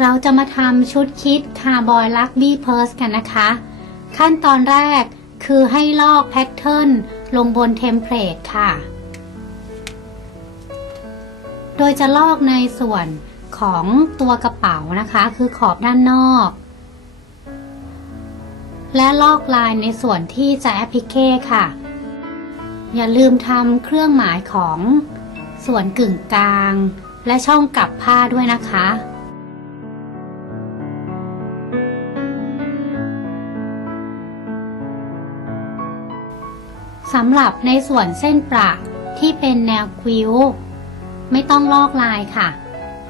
เราจะมาทำชุดคิดคาร์บอยลักบี้เพิร์สกันนะคะ ขั้นตอนแรกคือให้ลอกแพทเทิร์นลงบนเทมเพลตค่ะ โดยจะลอกในส่วนของตัวกระเป๋านะคะ คือขอบด้านนอก และลอกลายในส่วนที่จะแอปพลิเคค่ะ อย่าลืมทำเครื่องหมายของส่วนกึ่งกลาง และช่องกลับผ้าด้วยนะคะ สำหรับในส่วนเส้นประที่เป็นแนวคิ้ว ไม่ต้องลอกลายค่ะ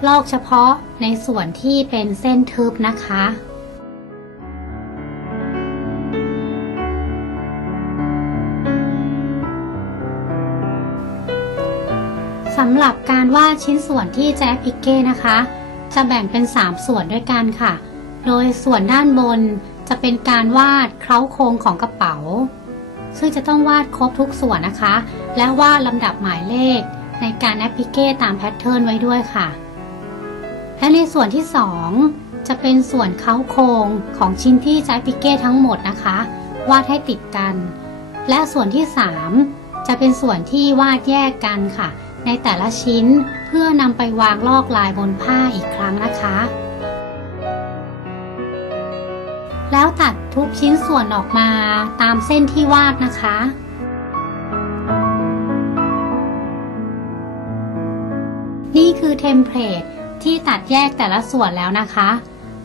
ลอกเฉพาะในส่วนที่เป็นเส้นทึบนะคะ สำหรับการวาดชิ้นส่วนที่แจ๊พิกเก้นะคะ จะแบ่งเป็น 3 ส่วนด้วยกันค่ะ โดยส่วนด้านบนจะเป็นการวาดเคล้าโครงของกระเป๋า ซึ่งจะต้องวาดครบทุกส่วนนะคะ และวาดลำดับหมายเลข ในการแอปพลิเคตามแพทเทิร์นไว้ด้วยค่ะ และในส่วนที่ 2 จะเป็นส่วนเค้าโครงของชิ้นที่ใช้พิเก้ทั้งหมดนะคะ วาดให้ติดกัน และส่วนที่ 3 จะเป็นส่วนที่วาดแยกกันค่ะ ในแต่ละชิ้นเพื่อนำไปวางลอกลายบนผ้าอีกครั้งนะคะ แล้วตัดทุกชิ้นส่วนออกมาตามเส้นที่วาดนะคะนี่คือเทมเพลตที่ตัดแยกแต่ละส่วนแล้วนะคะ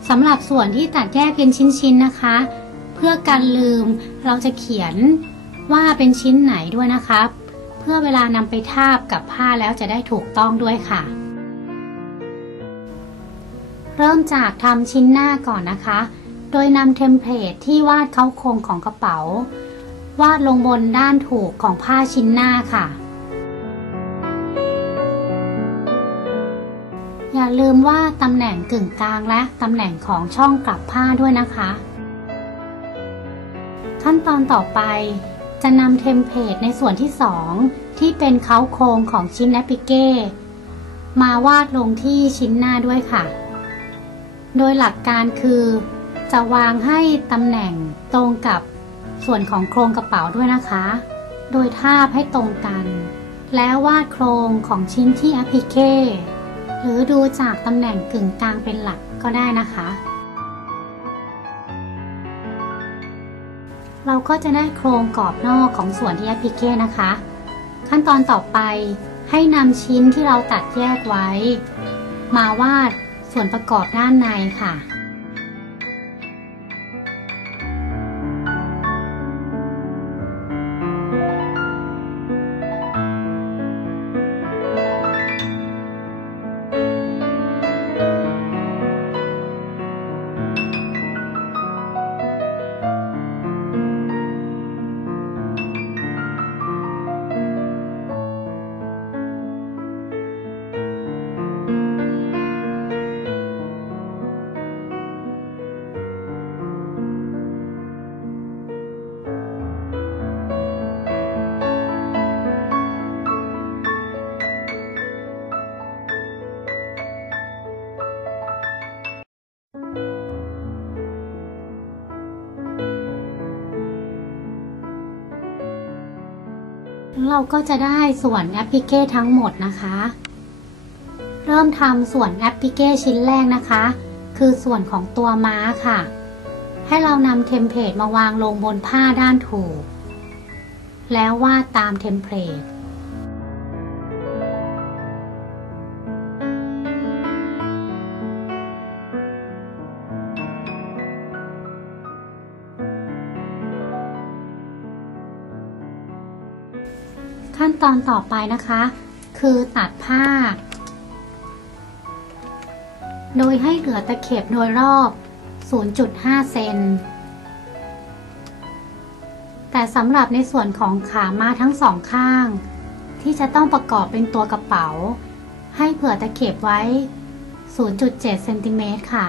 สำหรับส่วนที่ตัดแยกเป็นชิ้นๆนะคะ เพื่อการลืมเราจะเขียนว่าเป็นชิ้นไหนด้วยนะคะ พื่อเวลานำไปทาบกับผ้าแล้วจะได้ถูกต้องด้วยค่ะ เริ่มจากทำชิ้นหน้าก่อนนะคะ โดยนำเทมเพลตที่วาดเข้าโครงของกระเป๋า วาดลงบนด้านถูกของผ้าชิ้นหน้าค่ะ อย่าลืมว่าตำแหน่งกึ่งกลางและตำแหน่งของช่องกลับผ้าด้วยนะคะ ขั้นตอนต่อไป จะนำเทมเพลตในส่วนที่ 2 ที่เป็นเขาโครงของชิ้นแอปิเก้ มาวาดลงที่ชิ้นหน้าด้วยค่ะ โดยหลักการคือ จะวางให้ตำแหน่งตรงกับส่วนของโครงกระเป๋าด้วยนะคะ โดยทาบให้ตรงกัน แล้ววาดโครงของชิ้นที่แอปิเคหรือดูจากตำแหน่งกึ่งกลางเป็นหลักก็ได้นะคะ เราก็จะได้โครงกรอบนอกของส่วนที่แอปพลิเคนะคะ ขั้นตอนต่อไปให้นำชิ้นที่เราตัดแยกไว้ มาวาดส่วนประกอบด้านในค่ะ เราก็จะได้ส่วนแอปพลิเคทั้งหมดนะคะ เริ่มทำส่วนแอปพลิเคชิ้นแรกนะคะ คือส่วนของตัวม้าค่ะ ให้เรานำเทมเพลตมาวางลงบนผ้าด้านถูก แล้ววาดตามเทมเพลต ตอนต่อไปนะคะ คือตัดผ้า โดยให้เหลือตะเข็บโดยรอบ 0.5 เซน แต่สำหรับในส่วนของขามาทั้งสองข้าง ที่จะต้องประกอบเป็นตัวกระเป๋า ให้เผื่อตะเข็บไว้ 0.7 เซนติเมตรค่ะ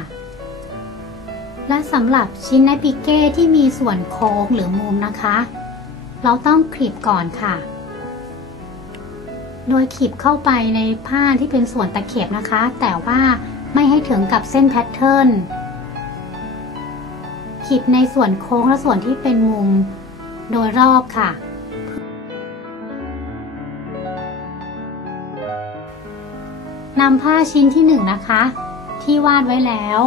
และสำหรับชิ้นในปิเก้ที่มีส่วนโค้งหรือมุมนะคะ เราต้องคลิปก่อนค่ะ โดยขีบเข้าไปในผ้าที่เป็นส่วนตะเข็บนะคะ แต่ว่าไม่ให้ถึงกับเส้นแพทเทิร์นขีบในส่วนโค้งและส่วนที่เป็นมุมโดยรอบค่ะ นำผ้าชิ้นที่หนึ่งนะคะ ที่วาดไว้แล้ว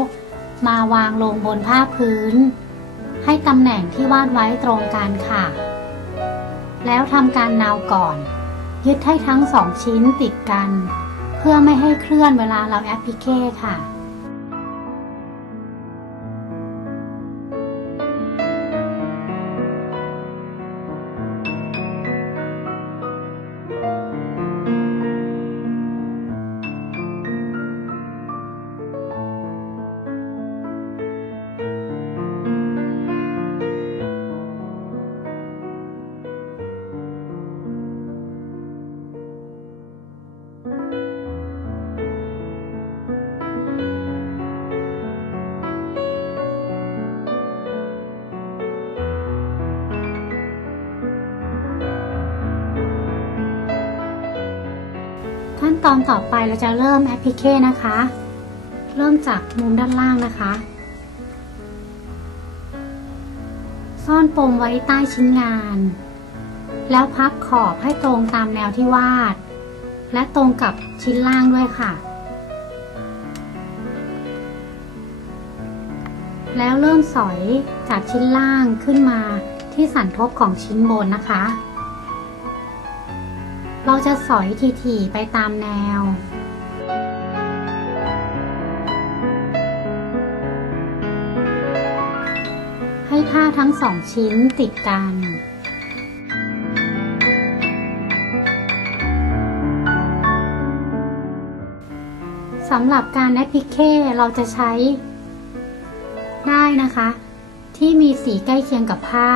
มาวางลงบนผ้าพื้น ให้ตำแหน่งที่วาดไว้ตรงกันค่ะ แล้วทำการนาวก่อน ยึดให้ทั้งสองชิ้นติดกัน เพื่อไม่ให้เคลื่อนเวลาเราแอปพลิเคค่ะ อนต่อไปเราจะเริ่มแอปพลิเคนะคะ เริ่มจากมุมด้านล่างนะคะ ซ่อนปมไว้ใต้ชิ้นงาน แล้วพับขอบให้ตรงตามแนวที่วาด และตรงกับชิ้นล่างด้วยค่ะ แล้วเริ่มสอยจากชิ้นล่างขึ้นมาที่สันทบของชิ้นบนนะคะ เราจะสอยถี่ๆไปตามแนว ให้ผ้าทั้งสองชิ้นติดกันสำหรับการแอปพิเคเราจะใช้ ได้นะคะ ที่มีสีใกล้เคียงกับผ้า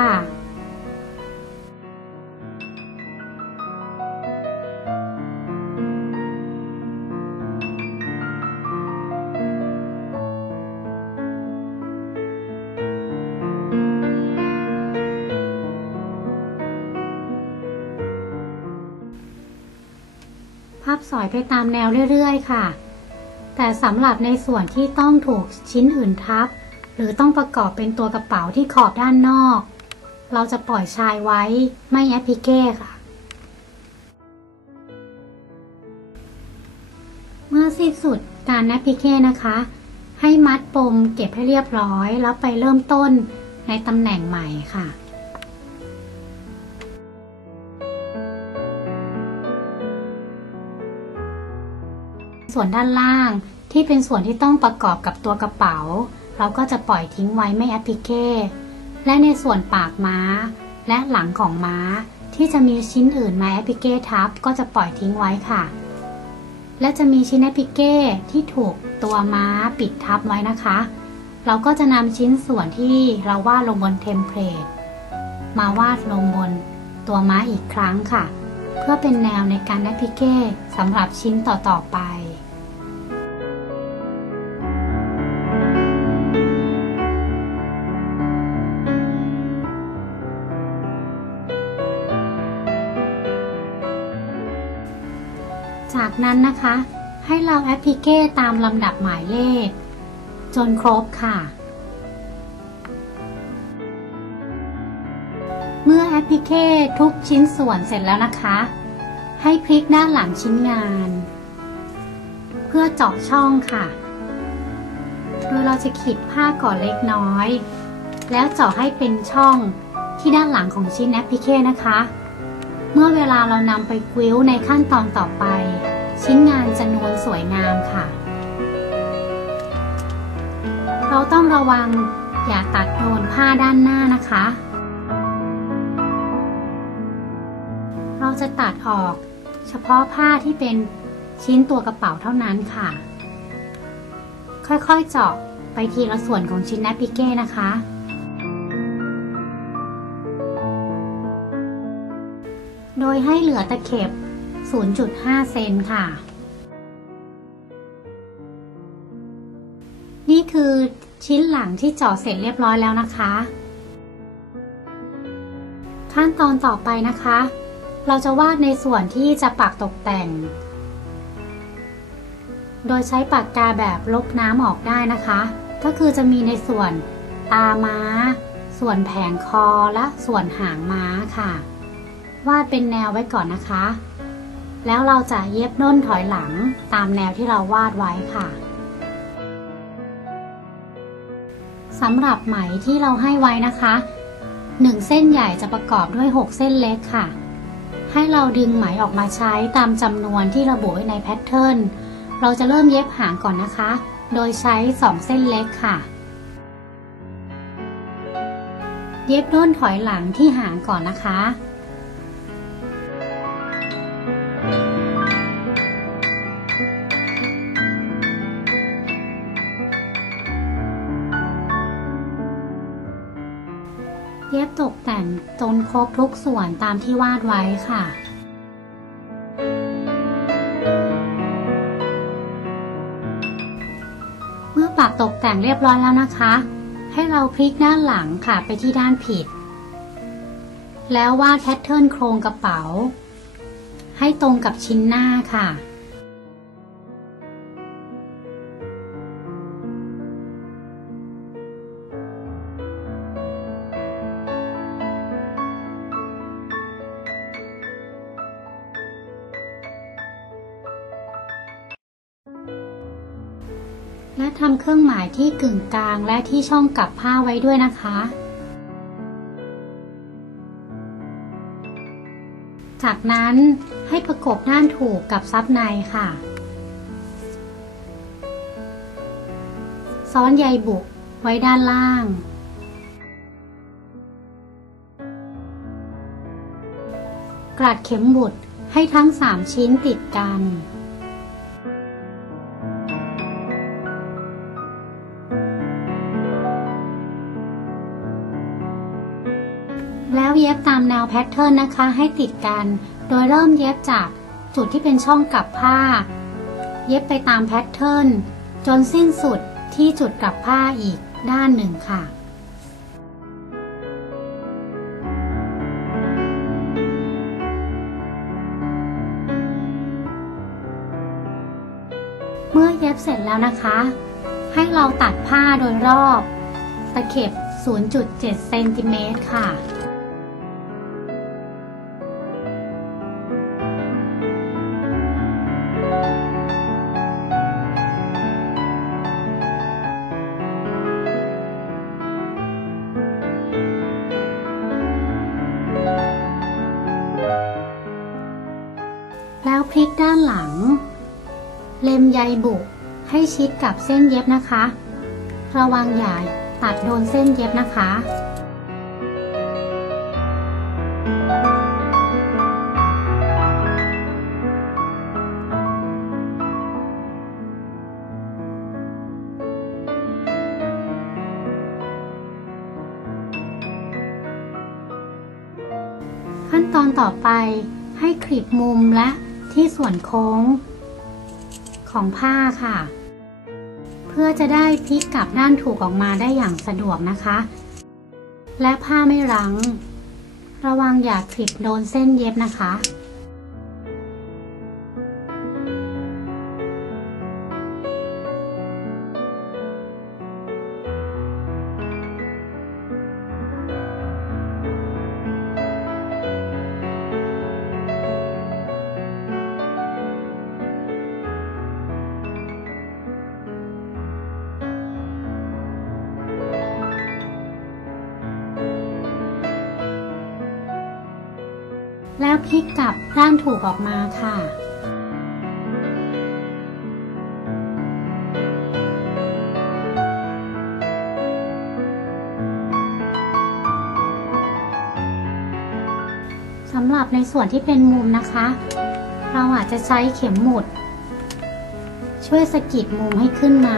สอยไปตามแนวเรื่อยๆ ค่ะ แต่สำหรับในส่วนที่ต้องถูกชิ้นอื่นทับ หรือต้องประกอบเป็นตัวกระเป๋าที่ขอบด้านนอก เราจะปล่อยชายไว้ไม่แอปพิเก้ค่ะ เมื่อสิ้นสุดการแอปพิเก้นะคะ ให้มัดปมเก็บให้เรียบร้อยแล้วไปเริ่มต้นในตำแหน่งใหม่ค่ะ ส่วนด้านล่างที่เป็นส่วนที่ต้องประกอบกับตัวกระเป๋า เราก็จะปล่อยทิ้งไว้ไม่แอปพลิเคและในส่วนปากม้า และหลังของม้า ที่จะมีชิ้นอื่นมาแอปพลิเคทับก็จะปล่อยทิ้งไว้ค่ะ และจะมีชิ้นแอปพลิเคที่ถูกตัวม้าปิดทับไว้นะคะ เราก็จะนำชิ้นส่วนที่เราวาดลงบนเทมเพลตมาวาดลงบนตัวม้าอีกครั้งค่ะ เพื่อเป็นแนวในการแอปพลิเคสำหรับชิ้นต่อๆไป จากนั้นนะคะ ให้เราแอปพลิเคตามลำดับหมายเลข จนครบค่ะ เมื่อแอปพลิเคทุกชิ้นส่วนเสร็จแล้วนะคะ ให้พลิกด้านหลังชิ้นงาน เพื่อเจาะช่องค่ะ โดยเราจะขีดผ้าก่อนเล็กน้อย แล้วเจาะให้เป็นช่องที่ด้านหลังของชิ้นแอปพลิเคนะคะเมื่อเวลาเรานำไปกวิ้วในขั้นตอนต่อไป ชิ้นงานจะนวลสวยงามค่ะ เราต้องระวังอย่าตัดโดนผ้าด้านหน้านะคะ เราจะตัดออกเฉพาะผ้าที่เป็นชิ้นตัวกระเป๋าเท่านั้นค่ะ ค่อยๆเจาะไปทีละส่วนของชิ้นแอปพิเก้นะคะ โดยให้เหลือตะเข็บ 0.5 เซนค่ะ นี่คือชิ้นหลังที่เจาะเสร็จเรียบร้อยแล้วนะคะ ขั้นตอนต่อไปนะคะ เราจะวาดในส่วนที่จะปักตกแต่ง โดยใช้ปากกาแบบลบน้ำออกได้นะคะ ก็คือจะมีในส่วนตาม้า ส่วนแผงคอและส่วนหางม้าค่ะ วาดเป็นแนวไว้ก่อนนะคะ แล้วเราจะเย็บน่นถอยหลังตามแนวที่เราวาดไว้ค่ะสำหรับไหมที่เราให้ไว้นะคะ 1 เส้นใหญ่จะประกอบด้วย 6 เส้นเล็กค่ะ ให้เราดึงไหมออกมาใช้ตามจำนวนที่ระบุไว้ในแพทเทิร์น เราจะเริ่มเย็บหางก่อนนะคะ โดยใช้ 2 เส้นเล็กค่ะ เย็บด้นถอยหลังที่หางก่อนนะคะ จนครบทุกส่วนตามที่วาดไว้ค่ะ เมื่อปักตกแต่งเรียบร้อยแล้วนะคะ ให้เราพลิกด้านหลังค่ะไปที่ด้านผิด แล้ววาดแพทเทิร์นโครงกระเป๋า ให้ตรงกับชิ้นหน้าค่ะ และทำเครื่องหมายที่กึ่งกลางและที่ช่องกับผ้าไว้ด้วยนะคะ จากนั้นให้ประกบด้านถูกกับซับในค่ะ ซ้อนใยบุไว้ด้านล่าง กลัดเข็มบุดให้ทั้ง 3 ชิ้นติดกัน แล้วเย็บตามแนวแพทเทิร์นนะคะ ให้ติดกัน โดยเริ่มเย็บจากจุดที่เป็นช่องกลับผ้า เย็บไปตามแพทเทิร์นจนสิ้นสุดที่จุดกลับผ้าอีกด้านหนึ่งค่ะเมื่อเย็บเสร็จแล้วนะคะ ให้เราตัดผ้าโดยรอบ ตะเข็บ 0.7 เซนติเมตรค่ะ แล้วพลิกด้านหลัง เล็มใยบุให้ชิดกับเส้นเย็บนะคะ ระวังอย่าตัดโดนเส้นเย็บนะคะขั้นตอนต่อไปให้คลิปมุมและ ที่ส่วนโค้งของผ้าค่ะ เพื่อจะได้พลิกกลับด้านถูกออกมาได้อย่างสะดวกนะคะ และผ้าไม่รั้ง ระวังอย่าคลิปโดนเส้นเย็บนะคะ แล้วพลิกกลับด้านถูกออกมาค่ะ สำหรับในส่วนที่เป็นมุมนะคะ เราอาจจะใช้เข็มหมุด ช่วยสกิดมุมให้ขึ้นมา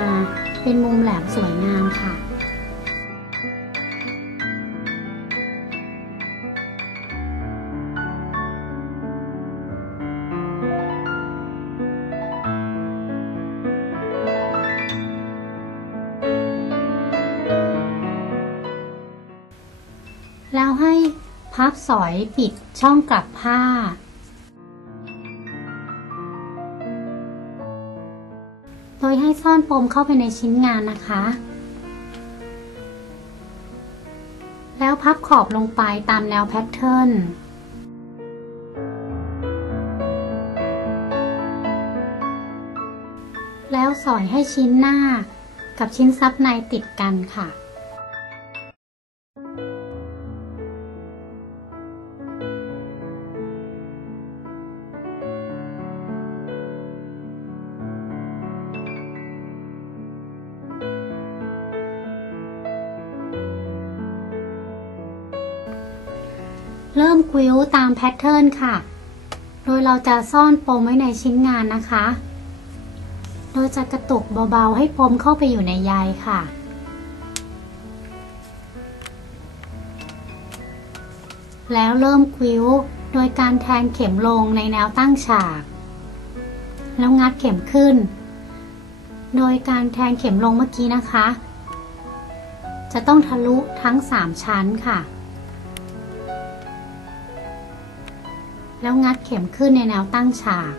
บสอยปิดช่องกลับผ้า โดยให้ซ่อนปมเข้าไปในชิ้นงานนะคะ แล้วพับขอบลงไปตามแนวแพทเทิร์นแล้วสอยให้ชิ้นหน้ากับชิ้นซับในติดกันค่ะ เริ่มกวิ้วตามแพทเทิร์นค่ะ โดยเราจะซ่อนปมไว้ในชิ้นงานนะคะ โดยจะกระตุกเบาๆ ให้ปมเข้าไปอยู่ในใยค่ะแล้วเริ่มกวิ้วโดยการแทงเข็มลงในแนวตั้งฉาก แล้วงัดเข็มขึ้น โดยการแทงเข็มลงเมื่อกี้นะคะ จะต้องทะลุทั้ง 3 ชั้นค่ะ แล้วงัดเข็มขึ้นในแนวตั้งฉาก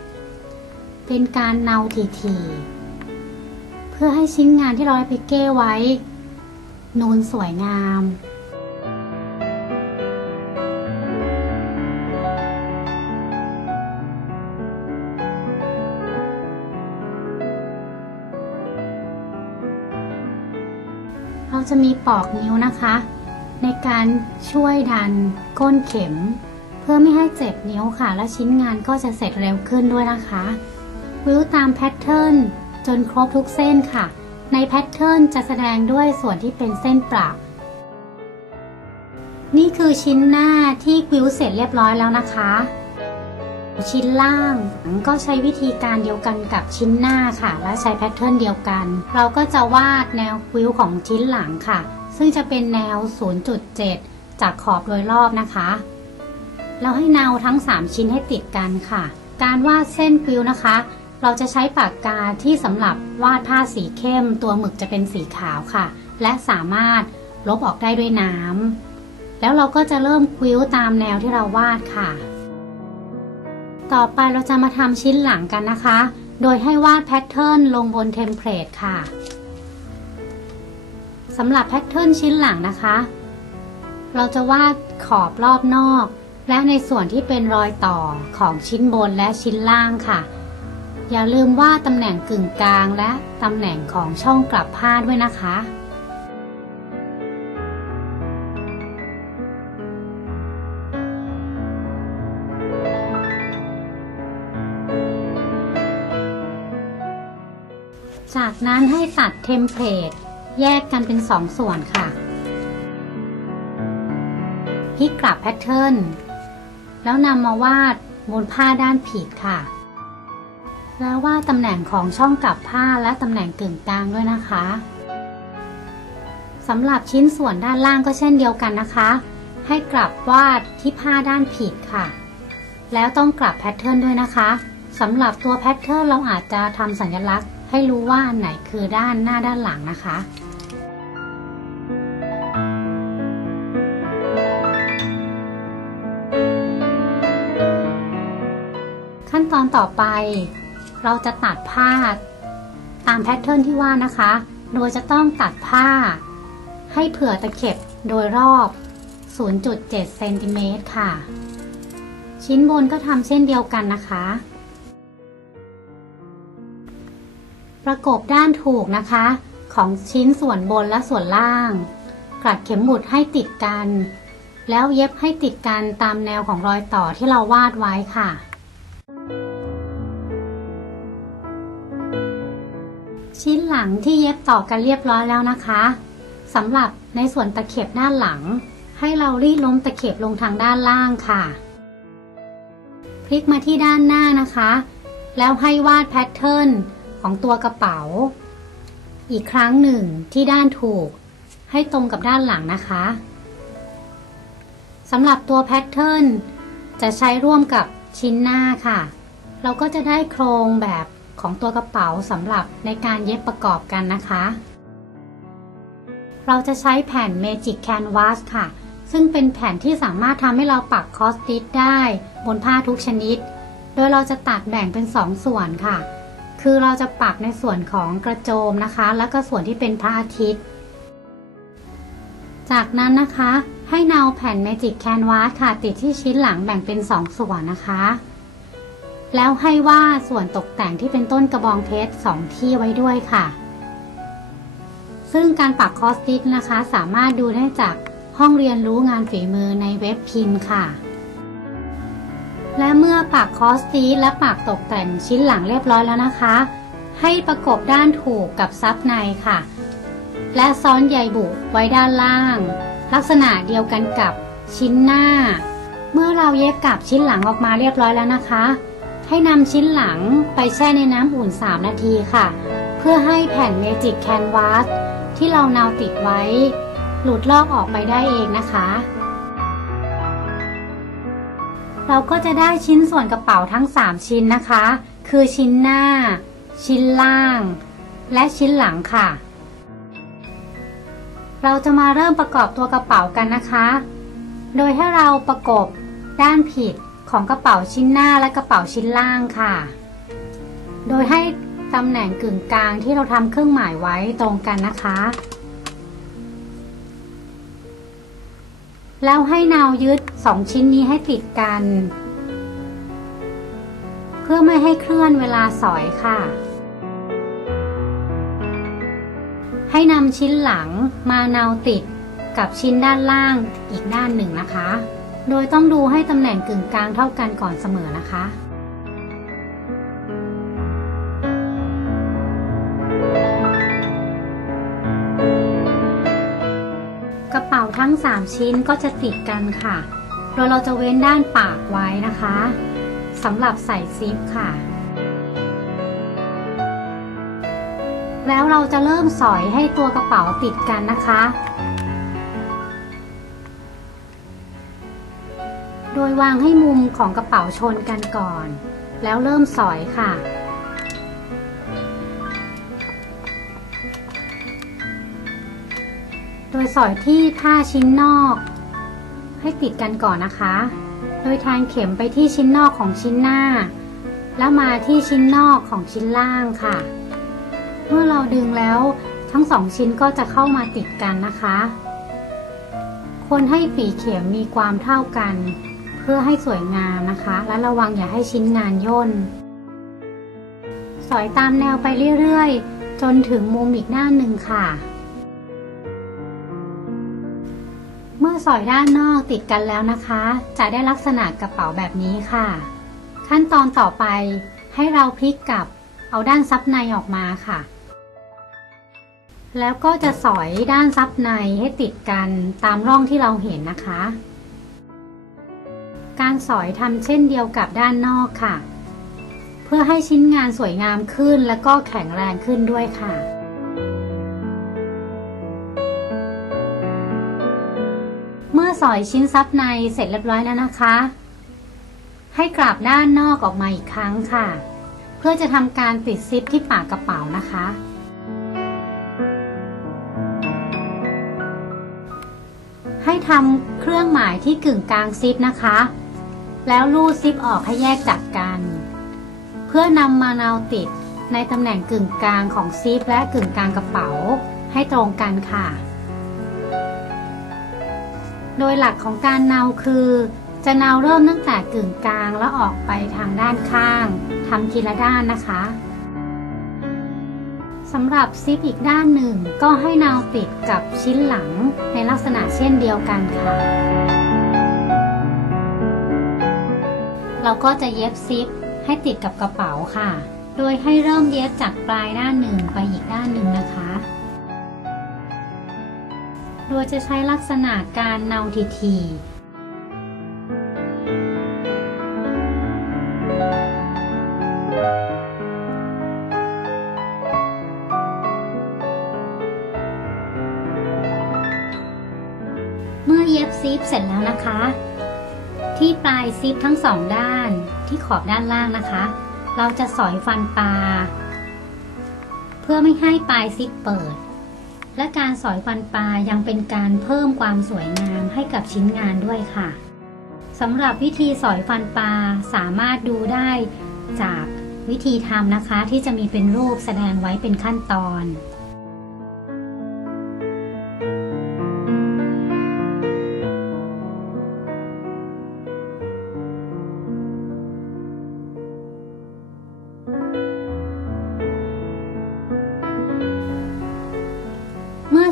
เป็นการเนาทีๆเพื่อให้ชิ้นงานที่เราได้พิกเก้ไว้ นูนสวยงามเราจะมีปอกนิ้วนะคะ ในการช่วยดันก้นเข็ม พื่อไม่ให้เจ็บนิ้วค่ะ และชิ้นงานก็จะเสร็จเร็วขึ้นด้วยนะคะวิวตามแพทเทิร์นจนครบทุกเส้นค่ะ ในแพทเทิร์นจะแสดงด้วยส่วนที่เป็นเส้นปรับนี่คือชิ้นหน้าที่วิวเสร็จเรียบร้อยแล้วนะคะ ชิ้นล่างก็ใช้วิธีการเดียวกันกับชิ้นหน้าค่ะ และใช้แพทเทิร์นเดียวกัน เราก็จะวาดแนววิวของชิ้นหลังค่ะ ซึ่งจะเป็นแนว 0.7 จากขอบโดยรอบนะคะ เราให้เนาทั้ง 3 ชิ้นให้ติดกันค่ะ การวาดเส้นกวิวนะคะ เราจะใช้ปากกาที่สำหรับวาดผ้าสีเข้ม ตัวหมึกจะเป็นสีขาวค่ะ และสามารถลบออกได้ด้วยน้ำแล้วเราก็จะเริ่มกวิวตามแนวที่เราวาดค่ะ ต่อไปเราจะมาทำชิ้นหลังกันนะคะ โดยให้วาดแพทเทิร์นลงบนเทมเพลตค่ะสำหรับแพทเทิร์นชิ้นหลังนะคะ เราจะวาดขอบรอบนอก และในส่วนที่เป็นรอยต่อของชิ้นบนและชิ้นล่างค่ะ อย่าลืมว่าตำแหน่งกึ่งกลางและตำแหน่งของช่องกลับผ้าด้วยนะคะจากนั้นให้ตัดเทมเพลตแยกกันเป็นสองส่วนค่ะ พลิกกลับแพทเทิร์น แล้วนำมาวาดบนผ้าด้านผิดค่ะ แล้ววาดตำแหน่งของช่องกลับผ้าและตำแหน่งกึ่งกลางด้วยนะคะสำหรับชิ้นส่วนด้านล่างก็เช่นเดียวกันนะคะ ให้กลับวาดที่ผ้าด้านผิดค่ะ แล้วต้องกลับแพทเทิร์นด้วยนะคะสำหรับตัวแพทเทิร์นเราอาจจะทำสัญลักษณ์ ให้รู้ว่าอันไหนคือด้านหน้าด้านหลังนะคะ ตอนต่อไป เราจะตัดผ้า ตามแพทเทิร์นที่ว่านะคะ โดยจะต้องตัดผ้า ให้เผื่อตะเข็บโดยรอบ 0.7 เซนติเมตรค่ะ ชิ้นบนก็ทำเช่นเดียวกันนะคะ ประกบด้านถูกนะคะ ของชิ้นส่วนบนและส่วนล่าง กลัดเข็มหมุดให้ติดกัน แล้วเย็บให้ติดกันตามแนวของรอยต่อที่เราวาดไว้ค่ะ ชิ้นหลังที่เย็บต่อกันเรียบร้อยแล้วนะคะสำหรับในส่วนตะเข็บด้านหลัง ให้เรารีดล้มตะเข็บลงทางด้านล่างค่ะ พลิกมาที่ด้านหน้านะคะ แล้วให้วาดแพทเทิร์นของตัวกระเป๋า อีกครั้งหนึ่งที่ด้านถูก ให้ตรงกับด้านหลังนะคะสำหรับตัวแพทเทิร์นจะใช้ร่วมกับชิ้นหน้าค่ะ เราก็จะได้โครงแบบ ของตัวกระเป๋าสำหรับในการเย็บประกอบกันนะคะ เราจะใช้แผ่น Magic Canvas ค่ะ ซึ่งเป็นแผ่นที่สามารถทำให้เราปักคอสติสได้บนผ้าทุกชนิด โดยเราจะตัดแบ่งเป็นสองส่วนค่ะ คือเราจะปักในส่วนของกระโจมนะคะ แล้วก็ส่วนที่เป็นพระอาทิตย์ จากนั้นนะคะให้เนาแผ่น Magic Canvas ค่ะติดที่ชิ้นหลังแบ่งเป็นสองส่วนนะคะ แล้วให้ว่าส่วนตกแต่งที่เป็นต้นกระบองเพชรสองที่ไว้ด้วยค่ะ ซึ่งการปักคอสติสนะคะ สามารถดูได้จากห้องเรียนรู้งานฝีมือในเว็บพินค่ะ และเมื่อปักคอสติสและปักตกแต่งชิ้นหลังเรียบร้อยแล้วนะคะ ให้ประกบด้านถูกกับซับในค่ะ และซ้อนใยบุไว้ด้านล่าง ลักษณะเดียวกันกับชิ้นหน้า เมื่อเราเย็บกลับชิ้นหลังออกมาเรียบร้อยแล้วนะคะ ให้นำชิ้นหลังไปแช่ในน้ำอุ่น 3 นาทีค่ะ เพื่อให้แผ่นเมจิกแคนวาสที่เรานาวติดไว้ หลุดลอกออกไปได้เองนะคะ เราก็จะได้ชิ้นส่วนกระเป๋าทั้ง 3 ชิ้นนะคะ คือชิ้นหน้า ชิ้นล่าง และชิ้นหลังค่ะ เราจะมาเริ่มประกอบตัวกระเป๋ากันนะคะ โดยให้เราประกบด้านผิด ของกระเป๋าชิ้นหน้าและกระเป๋าชิ้นล่างค่ะ โดยให้ตำแหน่งกึ่งกลางที่เราทำเครื่องหมายไว้ตรงกันนะคะ แล้วให้นาวยึดสองชิ้นนี้ให้ติดกัน เพื่อไม่ให้เคลื่อนเวลาสอยค่ะ ให้นำชิ้นหลังมานาวติดกับชิ้นด้านล่างอีกด้านหนึ่งนะคะ โดยต้องดูให้ตำแหน่งกึ่งกลางเท่ากันก่อนเสมอนะคะกระเป๋าทั้ง 3 ชิ้นก็จะติดกันค่ะ โดยเราจะเว้นด้านปากไว้นะคะสำหรับใส่ซิปค่ะ แล้วเราจะเริ่มสอยให้ตัวกระเป๋าติดกันนะคะ โดยวางให้มุมของกระเป๋าชนกันก่อน แล้วเริ่มสอยค่ะ โดยสอยที่ผ้าชิ้นนอก ให้ติดกันก่อนนะคะ โดยแทงเข็มไปที่ชิ้นนอกของชิ้นหน้า แล้วมาที่ชิ้นนอกของชิ้นล่างค่ะ เมื่อเราดึงแล้วทั้งสองชิ้นก็จะเข้ามาติดกันนะคะคนให้ฝีเข็มมีความเท่ากัน พื่อให้สวยงามนะคะ และระวังอย่าให้ชิ้นงานย่น สอยตามแนวไปเรื่อยๆ จนถึงมุมอีกด้านหนึ่งค่ะ เมื่อสอยด้านนอกติดกันแล้วนะคะ จะได้ลักษณะกระเป๋าแบบนี้ค่ะ ขั้นตอนต่อไปให้เราพลิกกลับเอาด้านซับในออกมาค่ะ แล้วก็จะสอยด้านซับในให้ติดกันตามร่องที่เราเห็นนะคะ การสอยทำเช่นเดียวกับด้านนอกค่ะ เพื่อให้ชิ้นงานสวยงามขึ้นและก็แข็งแรงขึ้นด้วยค่ะเมื่อสอยชิ้นซับในเสร็จเรียบร้อยแล้วนะคะ ให้กลับด้านนอกออกมาอีกครั้งค่ะ เพื่อจะทำการติดซิปที่ปากกระเป๋านะคะ ให้ทำเครื่องหมายที่กึ่งกลางซิปนะคะ แล้วลูดซิปออกให้แยกจากกัน เพื่อนำมานาวติดในตำแหน่งกึ่งกลางของซิปและกึ่งกลางกระเป๋าให้ตรงกันค่ะ โดยหลักของการเนาคือ จะเนาเริ่มตั้งแต่กึ่งกลางแล้วออกไปทางด้านข้างทำทีละด้านนะคะสำหรับซิปอีกด้านหนึ่งก็ให้นาวติดกับชิ้นหลังในลักษณะเช่นเดียวกันค่ะ เราก็จะเย็บซิปให้ติดกับกระเป๋าค่ะ โดยให้เริ่มเย็บจากปลายด้านหนึ่งไปอีกด้านหนึ่งนะคะ โดยจะใช้ลักษณะการเนาทีที ซิปทั้งสองด้านที่ขอบด้านล่างนะคะ เราจะสอยฟันปลา เพื่อไม่ให้ปลายซิปเปิด และการสอยฟันปลายังเป็นการเพิ่มความสวยงามให้กับชิ้นงานด้วยค่ะสำหรับวิธีสอยฟันปลาสามารถดูได้จากวิธีทำนะคะที่จะมีเป็นรูปแสดงไว้เป็นขั้นตอน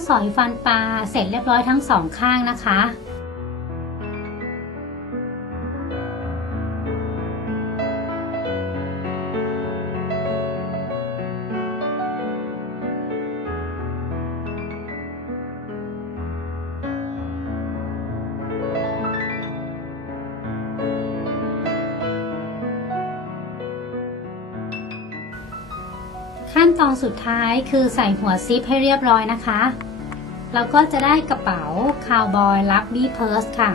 สอยฟันปลาเสร็จเรียบร้อยทั้งสองข้างนะคะขั้นตอนสุดท้ายคือใส่หัวซิปให้เรียบร้อยนะคะ เราก็จะได้กระเป๋าคาวบอยลักบี้เพิร์สค่ะ